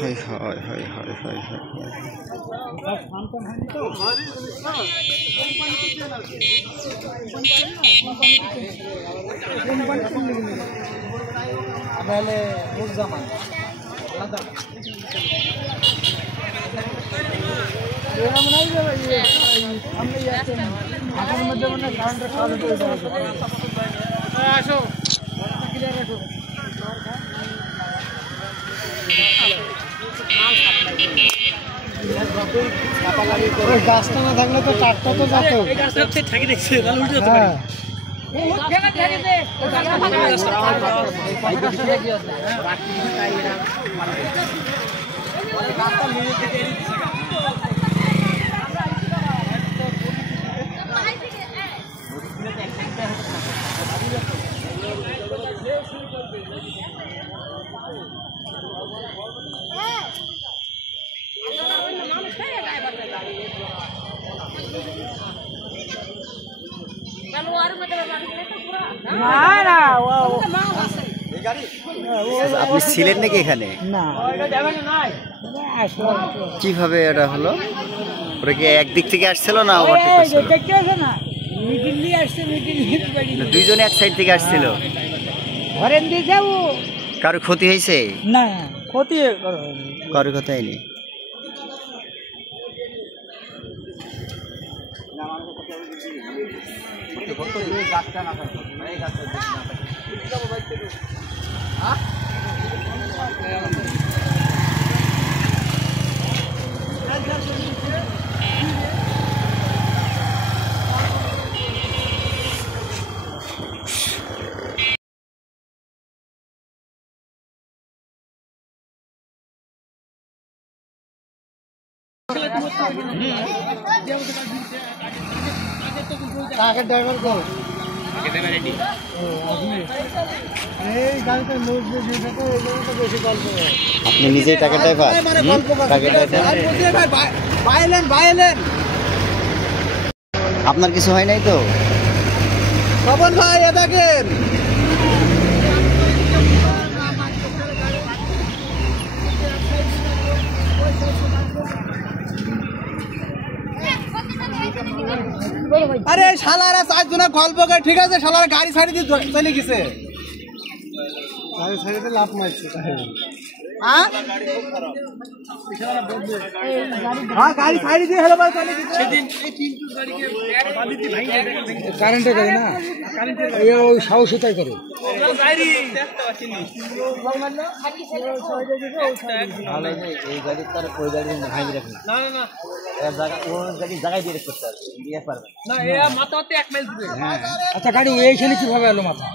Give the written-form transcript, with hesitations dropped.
হায় হায় হায় হায় হায় হায়। গাছটা না থাকলে তো টাটটা তো আপনি ছিলেন নাকি এখানে? না, কিভাবে এটা হলো? ওরা কি একদিক থেকে আসছিল না ওভারটেক করছিল? দুইজনে এক সাইড থেকে আসছিল। কারো ক্ষতি হয়েছে? না, ক্ষতি কারো ক্ষতি হয়নি। আপনি নিজেই টাকাটাই পান? আপনার কিছু হয় নাই তো? ভাই দেখেন, আরে শালারা 4 জনের গল্প করে, ঠিক আছে, শালারা গাড়ি ছাড়ি দিয়ে চলে গেছে। গাড়ি ছাড়িতে লাভ মারছে। গাড়ি ছাড়ি দিয়ে হেলো চলে গেছে। সেদিন এই তিনটু গাড়িকে বাদিতে ভাই কারেন্টে করে না, কারেন্টে ওই সাহসিতাই করে। এই গাড়ি তার ওই গাড়ি ভাঙি রাখবে না, না না জায়গায় দিয়ে করতে পারবে না, মাথা 1 মাইল দিবে। আচ্ছা, গাড়ি এইখানে কিভাবে এলো মাথা?